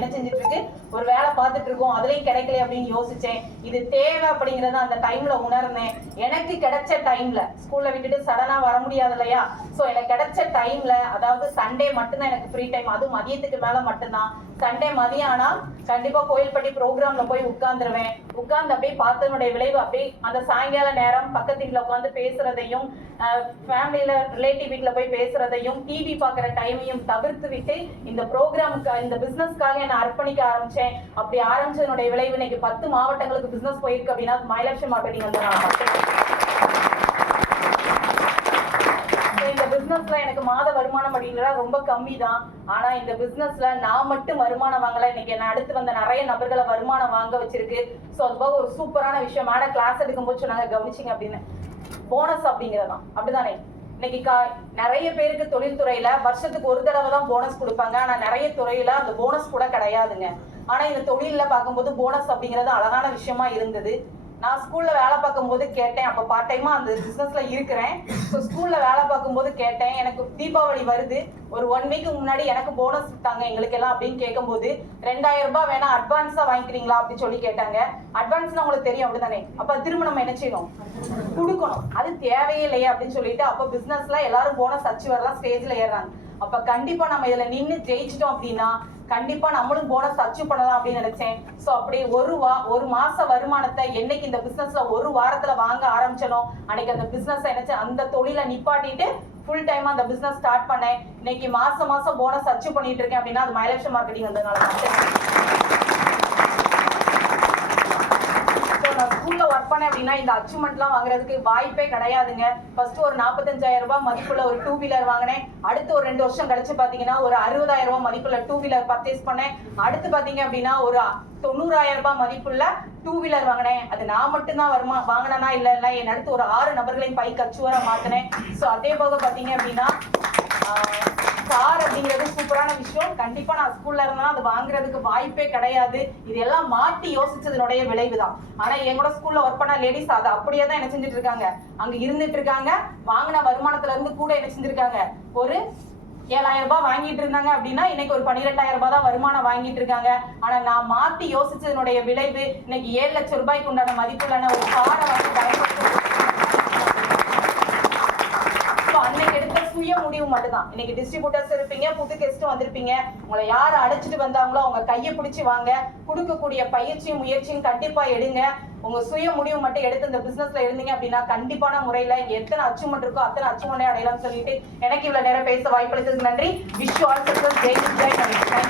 என்ன செஞ்சுட்டு இருக்கு, ஒரு வேலை பார்த்துட்டு இருக்கோம், அதுலயும் கிடைக்கல அப்படின்னு யோசிச்சேன். இது தேவை அப்படிங்கறத அந்த டைம்ல உணர்ந்தேன். எனக்கு கிடைச்ச டைம்ல ஸ்கூல்ல விட்டுட்டு சடனா வர முடியாது இல்லையா, சோ எனக்கு கிடைச்ச டைம்ல, அதாவது சண்டே மட்டும்தான் எனக்கு ஃப்ரீ டைம், அது மதியத்துக்கு மேல மட்டும்தான். சண்டே மதியம் ஆனா கண்டிப்பா கோயில்பட்டி ப்ரோக்ராம்ல போய் உட்கார்ந்துருவேன். உட்கார்ந்து அப்படியே பார்த்தனுடைய விளைவு அப்படியே அந்த சாயங்கால நேரம் பக்கத்து வீட்டுல உட்காந்து பேசுறதையும், ஃபேமிலியில ரிலேட்டிவ் வீட்டுல போய் பேசுறதையும், டிவி பாக்குற டைமையும் தவிர்த்து விட்டு இந்த ப்ரோக்ராமுக்கு, இந்த பிசினஸ்க்காக என்ன அர்ப்பணிக்க ஆரம்பிச்சேன். அப்படி ஆரம்பிச்சதனுடைய விளைவு இன்னைக்கு 10 மாவட்டங்களுக்கு பிசினஸ் போயிருக்கு அப்படின்னா மயிலாட்சி மார்க்கெட்டிங் வந்து நான் இந்த பிசினஸ்ல எனக்கு மாத வருமானம் அப்படிங்கிறது ரொம்ப கம்மி தான். ஆனா இந்த பிசினஸ்ல நான் மட்டும் வருமானம் வாங்கல, இன்னைக்கு என்ன அடுத்து வந்த நிறைய நபர்களை வருமானம் வாங்க வச்சிருக்கு. சோ அது ஒரு சூப்பரான விஷயம். மேடம் கிளாஸ் எடுக்கும் போது சொன்னாங்க, கவனிச்சிங்க அப்படின்னு, போனஸ் அப்படிங்கறதான் அப்படிதானே. இன்னைக்கு நிறைய பேருக்கு தொழில்துறையில வருஷத்துக்கு ஒரு தடவை தான் போனஸ் கொடுப்பாங்க. ஆனா நிறைய துறையில அந்த போனஸ் கூட கிடையாதுங்க. ஆனா இந்த தொழில பார்க்கும்போது போனஸ் அப்படிங்கிறது அழகான விஷயமா இருந்தது. நான் ஸ்கூல்ல வேலை பார்க்கும் போது கேட்டேன், அப்ப பார்ட் டைமா அந்த பிசினஸ்ல இருக்கிறேன். ஸோ ஸ்கூல்ல வேலை பார்க்கும் போது கேட்டேன், எனக்கு தீபாவளி வருது, ஒரு 1 வீக் முன்னாடி எனக்கு போனஸ் தாங்க எங்களுக்கு எல்லாம் அப்படின்னு கேட்கும்போது, 2000 ரூபாய் வேணா அட்வான்ஸா வாங்கிக்கிறீங்களா அப்படின்னு சொல்லி கேட்டாங்க. அட்வான்ஸ்னா உங்களுக்கு தெரியும் அப்படிதானே, அப்ப திரும்ப நம்ம என்ன செய்யணும், கொடுக்கணும். அது தேவையே இல்லையே அப்படின்னு சொல்லிட்டு அப்ப பிசினஸ்ல எல்லாரும் போனஸ் அச்சு வரலாம், ஸ்டேஜ்ல ஏறாங்க. அப்ப கண்டிப்பா நம்ம இதுல நின்று ஜெயிச்சிட்டோம் அப்படின்னா கண்டிப்பா நம்மளும் போனஸ் அச்சீவ் பண்ணலாம் அப்படின்னு நினைச்சேன். சோ அப்படி ஒரு மாச வருமானத்தை என்னைக்கு இந்த பிசினஸ்ல ஒரு வாரத்துல வாங்க ஆரம்பிச்சனோ அன்னைக்கு அந்த பிசினஸ் நினைச்சு அந்த தொழிலை நிப்பாட்டிட்டு ஃபுல் டைம் அந்த பிசினஸ் ஸ்டார்ட் பண்ணேன். இன்னைக்கு மாசம் போனஸ் அச்சீவ் பண்ணிட்டு இருக்கேன் அப்படின்னா அது மயிலாட்சி மார்க்கெட்டிங் வந்ததுனால ஸ்கூல்ல ஒர்க் பண்ணேன் அப்படின்னா இந்த அச்சீவ்மெண்ட்லாம் வாங்குறதுக்கு வாய்ப்பே கிடையாதுங்க. ஃபர்ஸ்ட் ஒரு 45,000 ரூபாய் மதிப்புள்ள ஒரு 2 வீலர் வாங்கினேன். அடுத்து ஒரு 2 வருஷம் கழிச்சு பாத்தீங்கன்னா ஒரு 60,000 ரூபாய் மதிப்புள்ள 2 வீலர் பர்ச்சேஸ் பண்ணேன். அடுத்து பாத்தீங்க அப்படின்னா ஒரு 90,000 ரூபாய் மதிப்புள்ள 2 வீலர் வாங்கினேன். அது நான் மட்டும்தான் வாங்கினா இல்ல என் அடுத்து ஒரு 6 நபர்களையும் பைக் அச்சுவரா மாத்தினேன். சோ அதே போக பாத்தீங்க அப்படின்னா கார் அப்படிங்கிறது சூப்பரான விஷயம். கண்டிப்பா நான் ஸ்கூல்ல இருந்தா அது வாங்குறதுக்கு வாய்ப்பே கிடையாது. இதெல்லாம் மாற்றி யோசிச்சதனுடைய விளைவுதான். ஆனா என் கூட ஸ்கூல்ல ஒர்க் பண்ண லேடிஸ் அதை அப்படியே தான் என்ன செஞ்சுட்டு இருக்காங்க, அங்க இருந்துட்டு இருக்காங்க. வாங்கின வருமானத்துல இருந்து கூட என்ன செஞ்சிருக்காங்க, ஒரு 7,000 ரூபாய் வாங்கிட்டு இருந்தாங்க அப்படின்னா இன்னைக்கு ஒரு 12,000 ரூபாய் தான் வருமானம் வாங்கிட்டு இருக்காங்க. ஆனா நான் மாத்தி யோசிச்சதனுடைய விளைவு இன்னைக்கு 7 லட்சம் ரூபாய்க்கு உண்டான மதிப்புள்ள ஒரு காரை வாங்கி பயன்படுத்த அன்னைக்கு எடுத்த சுய முடிவு மட்டும்தான். இன்னைக்கு டிஸ்ட்ரிபியூட்டர்ஸ் இருப்பீங்க, புது கெஸ்ட் வந்திருப்பீங்க, உங்களை யார் அழைச்சிட்டு வந்தாங்களோ அவங்க கையை பிடிச்சி வாங்க, கொடுக்கக்கூடிய பயிற்சியும் முயற்சியும் கண்டிப்பா எடுங்க. உங்க சுய முடிவு மட்டும் எடுத்து இந்த பிசினஸ்ல இருந்தீங்க அப்படின்னா கண்டிப்பான முறையில எத்தனை அச்சீவ்மெண்ட் இருக்கோ அத்தனை அச்சீவ்மெண்ட் அடையலாம்னு சொல்லிட்டு எனக்கு இவ்வளவு நேரம் பேச வாய்ப்பளித்ததுக்கு நன்றி. Wish all success. Jai Jai.